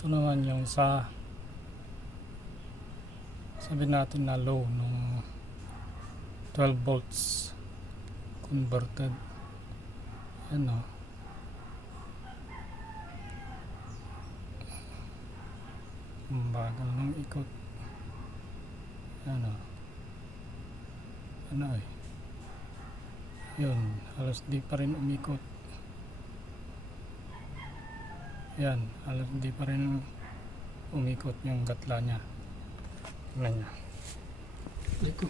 Ito naman yung sa sabi natin na low nung 12 volts converted. Yan o. Bagal ng ikot. Yan o. Ano eh. Yun. Halos di pa rin umikot. Yan. Halos di pa rin umikot yung gatla niya. Tingnan niya. Dito.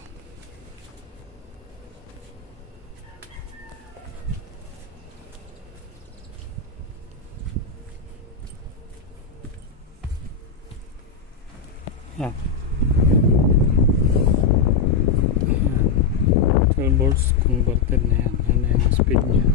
Yan. Ayan. 12 volts converted na yan. Yan na yung speed niya.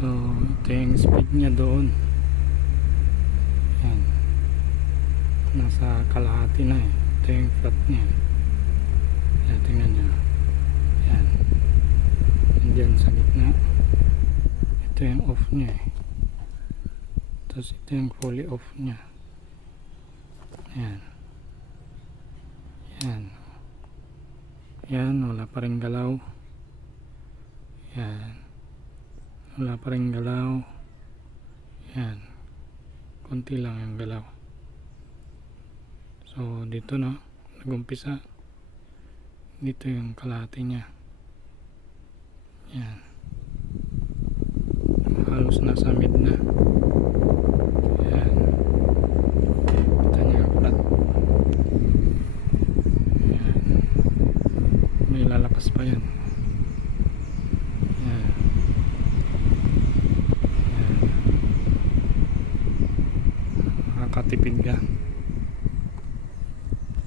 So, ito yung speed niya doon. Yan. Nasa kalahati na eh. Ito yung flat niya. Yan, tingnan niya. Yan. Diyan sa gitna. Ito yung off niya eh. Tapos ito yung fully off niya. Yan. Yan. Yan, wala pa rin galaw. Yan. Wala pa rin galaw. Yan. Konti lang yung galaw. So dito no, nag-umpisa. Dito yung kalahati niya. Yan. Halos nasa mid na. Yan. Kita niya flat. Yan. May lalakas pa yan. Yan. Yan. Makakatipid ka.